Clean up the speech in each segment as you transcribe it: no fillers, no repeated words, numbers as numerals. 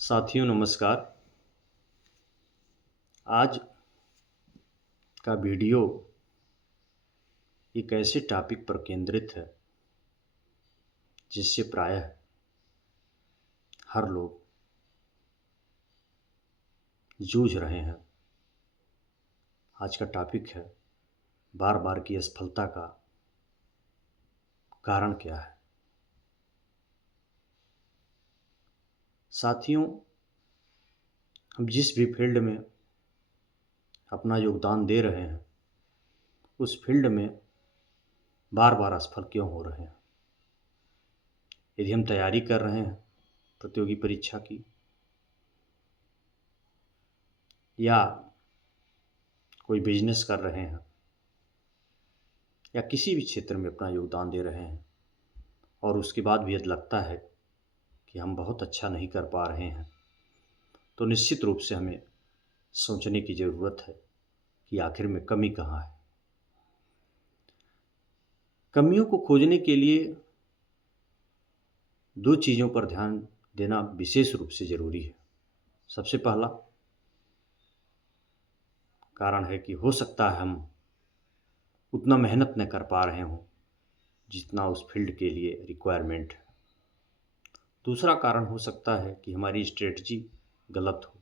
साथियों नमस्कार। आज का वीडियो एक ऐसे टॉपिक पर केंद्रित है जिससे प्रायः हर लोग जूझ रहे हैं। आज का टॉपिक है बार बार की असफलता का कारण क्या है। साथियों, हम जिस भी फील्ड में अपना योगदान दे रहे हैं उस फील्ड में बार बार असफल क्यों हो रहे हैं। यदि हम तैयारी कर रहे हैं प्रतियोगी परीक्षा की या कोई बिजनेस कर रहे हैं या किसी भी क्षेत्र में अपना योगदान दे रहे हैं और उसके बाद भी यदि लगता है कि हम बहुत अच्छा नहीं कर पा रहे हैं, तो निश्चित रूप से हमें सोचने की ज़रूरत है कि आखिर में कमी कहाँ है। कमियों को खोजने के लिए दो चीज़ों पर ध्यान देना विशेष रूप से ज़रूरी है। सबसे पहला कारण है कि हो सकता है हम उतना मेहनत न कर पा रहे हों जितना उस फील्ड के लिए रिक्वायरमेंट है। दूसरा कारण हो सकता है कि हमारी स्ट्रेटजी गलत हो।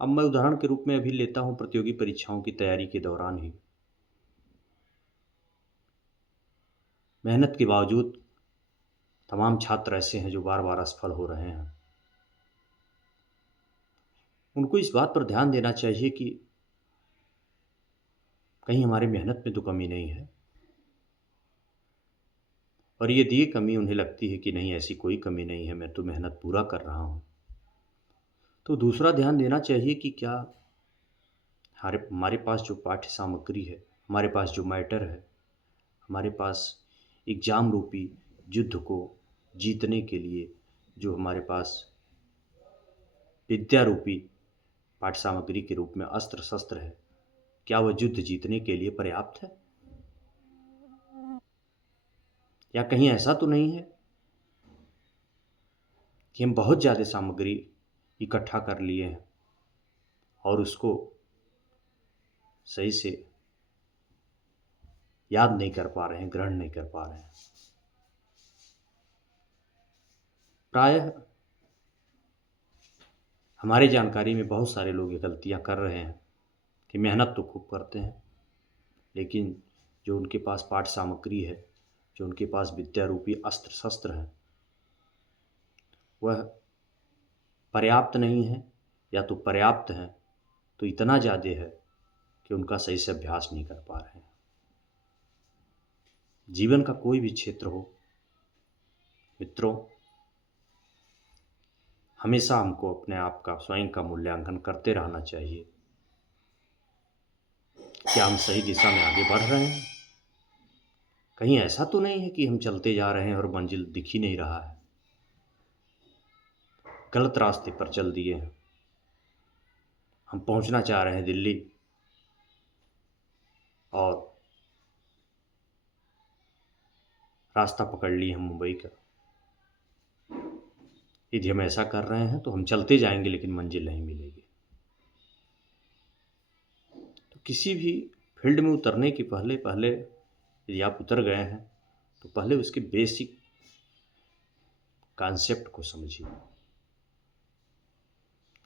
अब मैं उदाहरण के रूप में अभी लेता हूं प्रतियोगी परीक्षाओं की तैयारी के दौरान ही मेहनत के बावजूद तमाम छात्र ऐसे हैं जो बार बार असफल हो रहे हैं। उनको इस बात पर ध्यान देना चाहिए कि कहीं हमारी मेहनत में तो कमी नहीं है, और यदि ये कमी उन्हें लगती है कि नहीं ऐसी कोई कमी नहीं है, मैं तो मेहनत पूरा कर रहा हूँ, तो दूसरा ध्यान देना चाहिए कि क्या हमारे पास जो पाठ्य सामग्री है, हमारे पास जो मैटर है, हमारे पास एग्ज़ाम रूपी युद्ध को जीतने के लिए जो हमारे पास विद्या रूपी पाठ्य सामग्री के रूप में अस्त्र शस्त्र है, क्या वह युद्ध जीतने के लिए पर्याप्त है? या कहीं ऐसा तो नहीं है कि हम बहुत ज़्यादा सामग्री इकट्ठा कर लिए हैं और उसको सही से याद नहीं कर पा रहे हैं, ग्रहण नहीं कर पा रहे हैं। प्रायः हमारी जानकारी में बहुत सारे लोग ये गलतियाँ कर रहे हैं कि मेहनत तो खूब करते हैं, लेकिन जो उनके पास पाठ्य सामग्री है, जो उनके पास विद्या रूपी अस्त्र शस्त्र हैं, वह पर्याप्त नहीं है, या तो पर्याप्त हैं तो इतना ज़्यादा है कि उनका सही से अभ्यास नहीं कर पा रहे हैं। जीवन का कोई भी क्षेत्र हो मित्रों, हमेशा हमको अपने आप का स्वयं का मूल्यांकन करते रहना चाहिए। क्या हम सही दिशा में आगे बढ़ रहे हैं? कहीं ऐसा तो नहीं है कि हम चलते जा रहे हैं और मंजिल दिख ही नहीं रहा है, गलत रास्ते पर चल दिए हैं। हम पहुंचना चाह रहे हैं दिल्ली और रास्ता पकड़ लिए हम मुंबई का। यदि हम ऐसा कर रहे हैं तो हम चलते जाएंगे लेकिन मंजिल नहीं मिलेगी। तो किसी भी फील्ड में उतरने के पहले पहले यदि आप उतर गए हैं तो पहले उसके बेसिक कॉन्सेप्ट को समझिए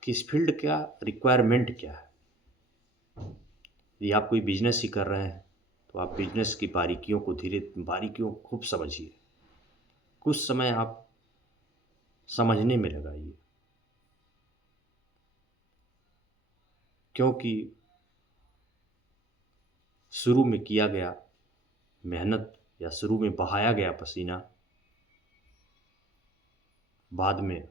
कि इस फील्ड का रिक्वायरमेंट क्या है। यदि आप कोई बिजनेस ही कर रहे हैं तो आप बिजनेस की बारीकियों को खूब समझिए। कुछ समय आप समझने में लगाइए, क्योंकि शुरू में किया गया मेहनत या शुरू में बहाया गया पसीना बाद में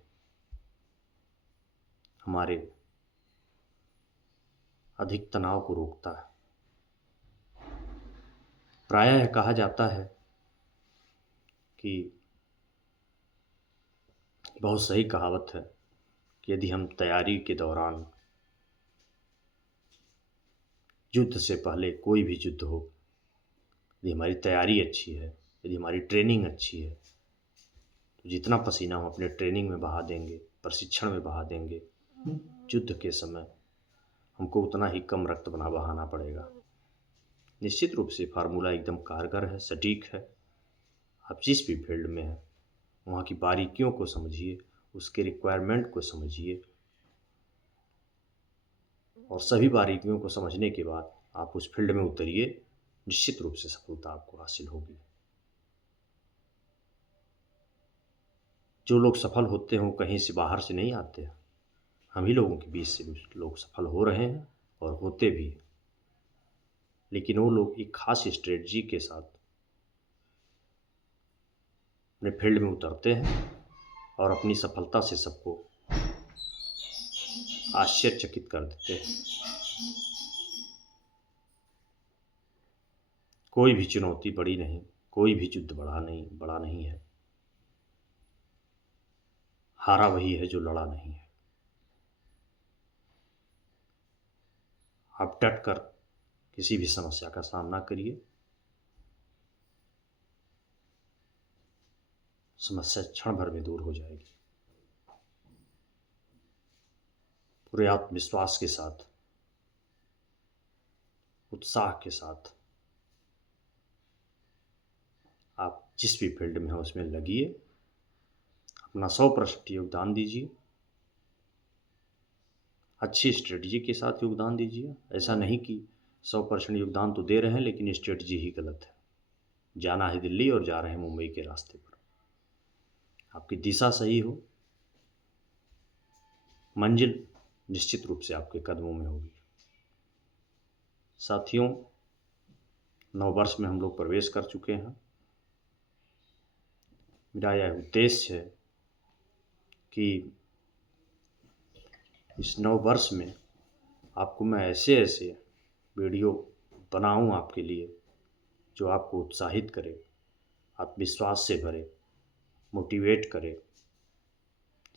हमारे अधिक तनाव को रोकता है। प्रायः कहा जाता है कि बहुत सही कहावत है कि यदि हम तैयारी के दौरान युद्ध से पहले कोई भी युद्ध हो, यदि हमारी तैयारी अच्छी है, यदि हमारी ट्रेनिंग अच्छी है, तो जितना पसीना हम अपने ट्रेनिंग में बहा देंगे, प्रशिक्षण में बहा देंगे, युद्ध के समय हमको उतना ही कम रक्त बहाना पड़ेगा। निश्चित रूप से फार्मूला एकदम कारगर है, सटीक है। आप जिस भी फील्ड में हैं वहाँ की बारीकियों को समझिए, उसके रिक्वायरमेंट को समझिए, और सभी बारीकियों को समझने के बाद आप उस फील्ड में उतरिए, निश्चित रूप से सफलता आपको हासिल होगी। जो लोग सफल होते हैं वो कहीं से बाहर से नहीं आते हैं, हम ही लोगों के बीच से लोग सफल हो रहे हैं और होते भी हैं। लेकिन वो लोग एक खास स्ट्रेटजी के साथ अपने फील्ड में उतरते हैं और अपनी सफलता से सबको आश्चर्यचकित कर देते हैं। कोई भी चुनौती बड़ी नहीं, कोई भी युद्ध बड़ा नहीं है। हारा वही है जो लड़ा नहीं है। आप डट कर किसी भी समस्या का सामना करिए, समस्या क्षण भर में दूर हो जाएगी। पूरे आत्मविश्वास के साथ, उत्साह के साथ आप जिस भी फील्ड में हैं उसमें लगिए, अपना 100% योगदान दीजिए, अच्छी स्ट्रेटजी के साथ योगदान दीजिए। ऐसा नहीं कि 100% योगदान तो दे रहे हैं लेकिन स्ट्रेटजी ही गलत है। जाना है दिल्ली और जा रहे हैं मुंबई के रास्ते पर। आपकी दिशा सही हो, मंजिल निश्चित रूप से आपके कदमों में होगी। साथियों, नववर्ष में हम लोग प्रवेश कर चुके हैं। मेरा यह उद्देश्य है कि इस नववर्ष में आपको मैं ऐसे वीडियो बनाऊं आपके लिए जो आपको उत्साहित करे, आत्मविश्वास से भरे, मोटिवेट करे,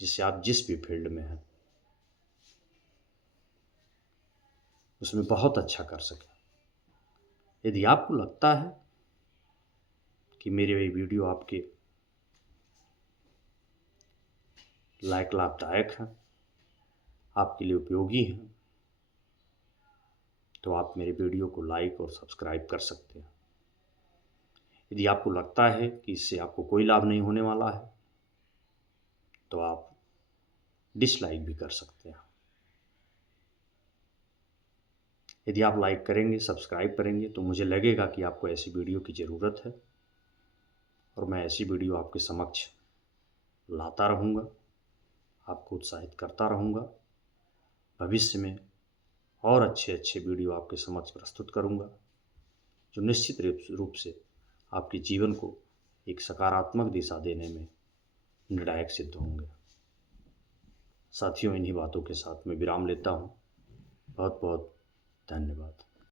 जिससे आप जिस भी फील्ड में हैं उसमें बहुत अच्छा कर सकें। यदि आपको लगता है कि मेरे ये वीडियो आपके लाभदायक हैं, आपके लिए उपयोगी हैं, तो आप मेरे वीडियो को लाइक और सब्सक्राइब कर सकते हैं। यदि आपको लगता है कि इससे आपको कोई लाभ नहीं होने वाला है तो आप डिसलाइक भी कर सकते हैं। यदि आप लाइक करेंगे, सब्सक्राइब करेंगे तो मुझे लगेगा कि आपको ऐसी वीडियो की ज़रूरत है और मैं ऐसी वीडियो आपके समक्ष लाता रहूँगा, आपको उत्साहित करता रहूँगा। भविष्य में और अच्छे वीडियो आपके समक्ष प्रस्तुत करूँगा जो निश्चित रूप से आपके जीवन को एक सकारात्मक दिशा देने में निर्णायक सिद्ध होंगे। साथियों, इन्हीं बातों के साथ मैं विराम लेता हूँ। बहुत बहुत धन्यवाद।